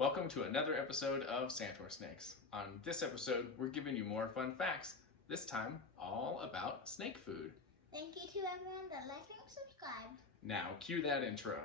Welcome to another episode of SantorSnakes. On this episode, we're giving you more fun facts, this time all about snake food. Thank you to everyone that liked and subscribed. Now, cue that intro.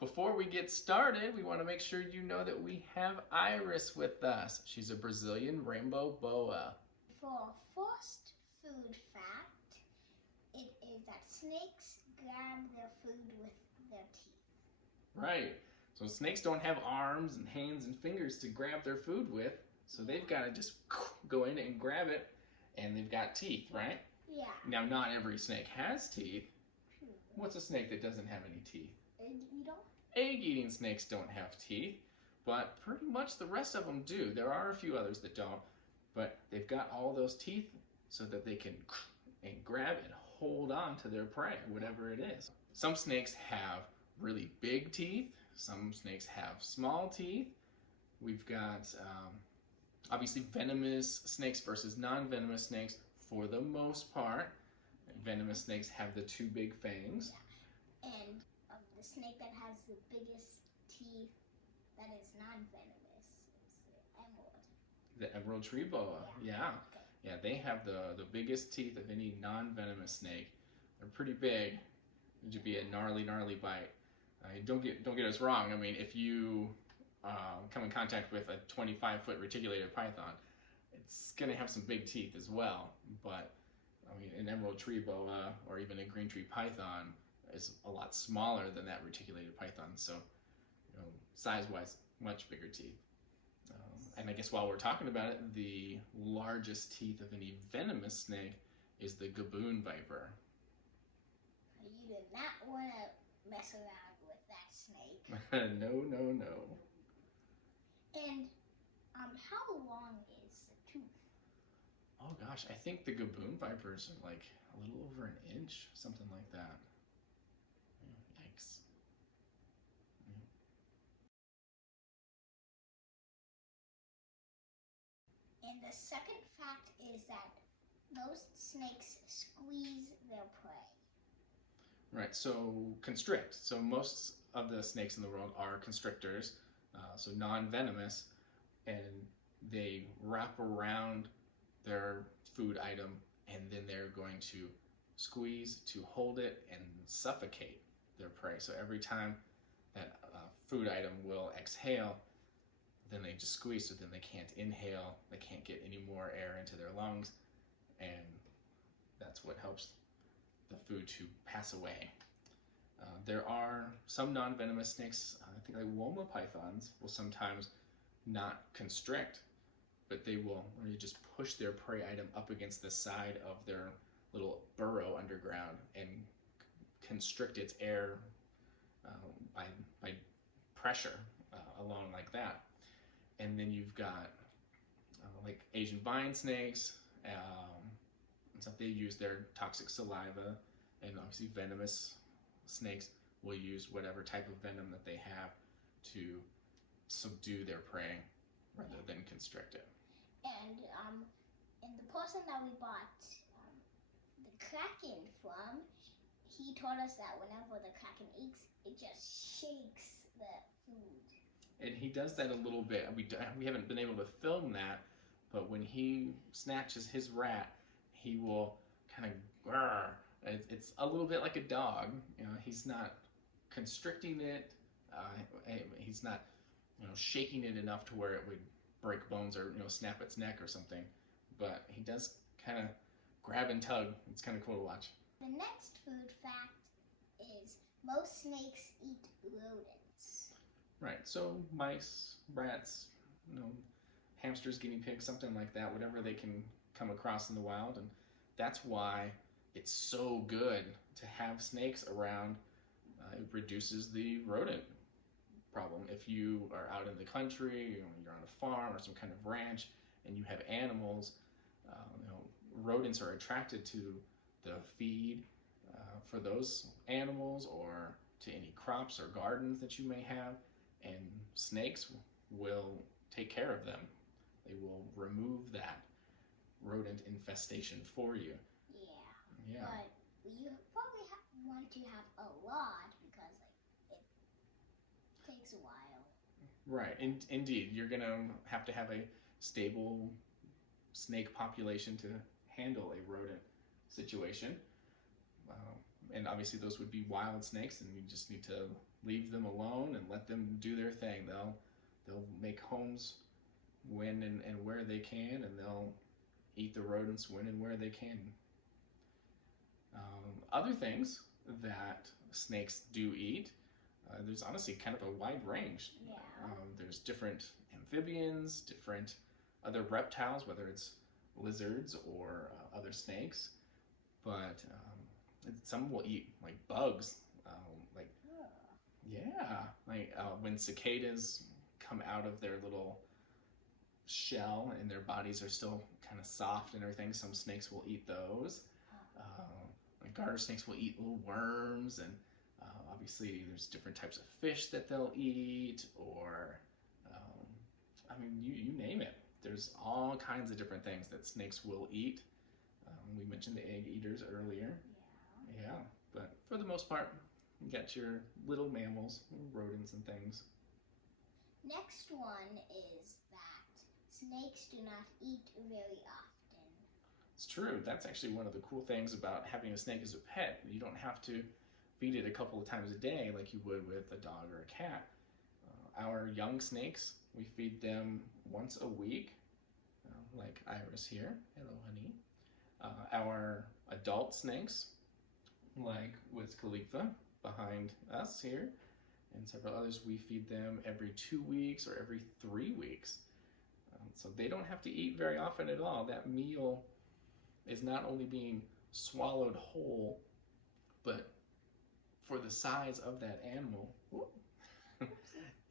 Before we get started, we want to make sure you know that we have Iris with us. She's a Brazilian rainbow boa. For our first food fact, it is that snakes grab their food with their teeth. Right. So snakes don't have arms and hands and fingers to grab their food with, so they've got to just go in and grab it, and they've got teeth, right? Yeah. Now, not every snake has teeth. What's a snake that doesn't have any teeth? Egg-eating snakes don't have teeth, but pretty much the rest of them do. There are a few others that don't, but they've got all those teeth so that they can grab and hold on to their prey, whatever it is. Some snakes have really big teeth. Some snakes have small teeth. We've got obviously venomous snakes versus non-venomous snakes for the most part. Venomous snakes have the two big fangs. Yeah. And the snake that has the biggest teeth that is non-venomous is the emerald. The emerald tree boa, yeah. Okay. Yeah, they have the biggest teeth of any non-venomous snake. They're pretty big. It would be a gnarly bite. Don't get us wrong. I mean, if you come in contact with a 25-foot reticulated python, it's gonna have some big teeth as well. But I mean, an emerald tree boa or even a green tree python is a lot smaller than that reticulated python. So, size-wise, much bigger teeth. And I guess while we're talking about it, the largest teeth of any venomous snake is the gaboon viper. You do not want to mess around with that snake. No. And how long is the tooth? Oh gosh, I think the gaboon vipers are like a little over an inch, something like that. Yikes. And the second fact is that most snakes squeeze their prey. Right, so constrict. So most of the snakes in the world are constrictors, so non-venomous, and they wrap around their food item and then they're going to squeeze to hold it and suffocate their prey. So every time that food item will exhale, then they just squeeze, so then they can't inhale, they can't get any more air into their lungs, and that's what helps the food to pass away. There are some non-venomous snakes, I think like Woma pythons, will sometimes not constrict, but they will really just push their prey item up against the side of their little burrow underground and constrict its air by pressure along like that. And then you've got like Asian vine snakes, and stuff. They use their toxic saliva, and obviously venomous snakes will use whatever type of venom that they have to subdue their prey rather than constrict it. And the person that we bought the kraken from, he told us that whenever the kraken eats, it just shakes the food. And he does that a little bit. We haven't been able to film that, but when he snatches his rat, he will kind of grrr. It's a little bit like a dog. He's not constricting it. He's not, shaking it enough to where it would break bones or snap its neck or something. But he does kind of grab and tug. It's kind of cool to watch. The next food fact is most snakes eat rodents. Right. So mice, rats, hamsters, guinea pigs, something like that. Whatever they can come across in the wild, and that's why it's so good to have snakes around it reduces the rodent problem. If you are out in the country, you're on a farm or some kind of ranch, and you have animals, rodents are attracted to the feed for those animals or to any crops or gardens that you may have, and snakes will take care of them. They will remove that rodent infestation for you. Yeah. But you probably want to have a lot because it takes a while. Right. Indeed, you're going to have a stable snake population to handle a rodent situation. And obviously those would be wild snakes, and you just need to leave them alone and let them do their thing. They'll make homes when and where they can, and they'll eat the rodents when and where they can. Other things that snakes do eat, there's honestly kind of a wide range. Yeah. There's different amphibians, different other reptiles, whether it's lizards or other snakes, but some will eat like bugs, when cicadas come out of their little shell and their bodies are still kind of soft and everything, some snakes will eat those. Garter snakes will eat little worms, and obviously there's different types of fish that they'll eat, or you name it. There's all kinds of different things that snakes will eat. We mentioned the egg eaters earlier. Yeah, but for the most part, you got your little mammals, rodents and things. Next one is that snakes do not eat very often. It's true. That's actually one of the cool things about having a snake as a pet. You don't have to feed it a couple of times a day like you would with a dog or a cat. Our young snakes, we feed them once a week, like Iris here. Hello, honey. Our adult snakes, like Wiz Khalifa behind us here, and several others, we feed them every 2 weeks or every 3 weeks. So they don't have to eat very often at all. That meal is not only being swallowed whole, but for the size of that animal,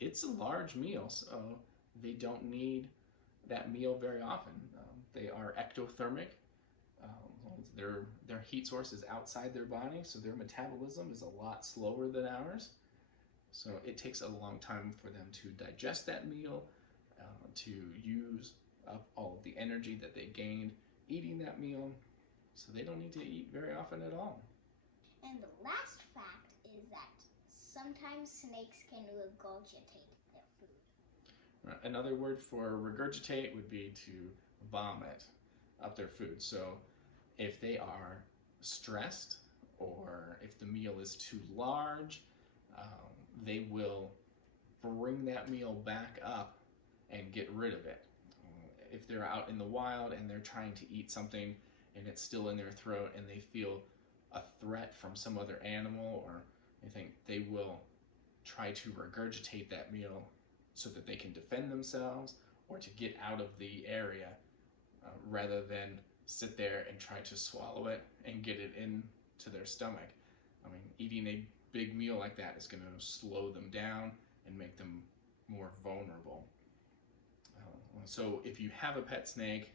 it's a large meal, so they don't need that meal very often. They are ectothermic. Their heat source is outside their body, so their metabolism is a lot slower than ours. So it takes a long time for them to digest that meal, to use up all of the energy that they gained eating that meal, so they don't need to eat very often at all. And the last fact is that sometimes snakes can regurgitate their food. Another word for regurgitate would be to vomit up their food. So if they are stressed or if the meal is too large, they will bring that meal back up and get rid of it. If they're out in the wild and they're trying to eat something and it's still in their throat and they feel a threat from some other animal or anything, they will try to regurgitate that meal so that they can defend themselves or to get out of the area, rather than sit there and try to swallow it and get it into their stomach. Eating a big meal like that is going to slow them down and make them more vulnerable. So if you have a pet snake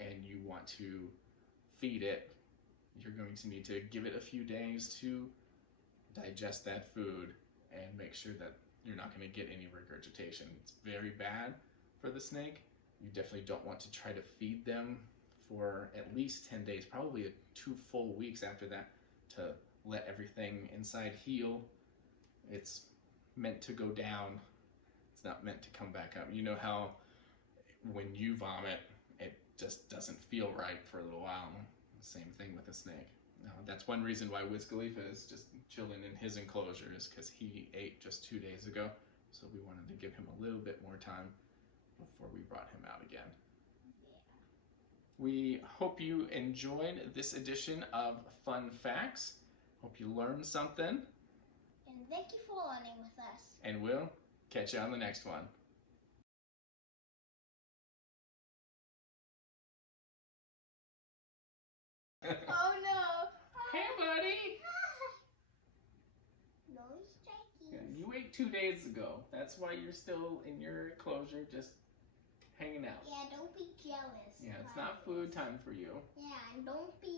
and you want to feed it, you're going to need to give it a few days to digest that food and make sure that you're not going to get any regurgitation. It's very bad for the snake. You definitely don't want to try to feed them for at least 10 days, probably 2 full weeks after that, to let everything inside heal. It's meant to go down. It's not meant to come back up. You know how when you vomit, it just doesn't feel right for a little while. Same thing with a snake. That's one reason why Wiz Khalifa is just chilling in his enclosure, is because he ate just 2 days ago. So we wanted to give him a little bit more time before we brought him out again. We hope you enjoyed this edition of Fun Facts. Hope you learned something. And thank you for learning with us. And we'll catch you on the next one. Oh no! Hey, buddy! No, like 2 days ago. That's why you're still in your enclosure, just hanging out. Yeah, don't be jealous. Yeah, it's not food time for you. Yeah, and don't be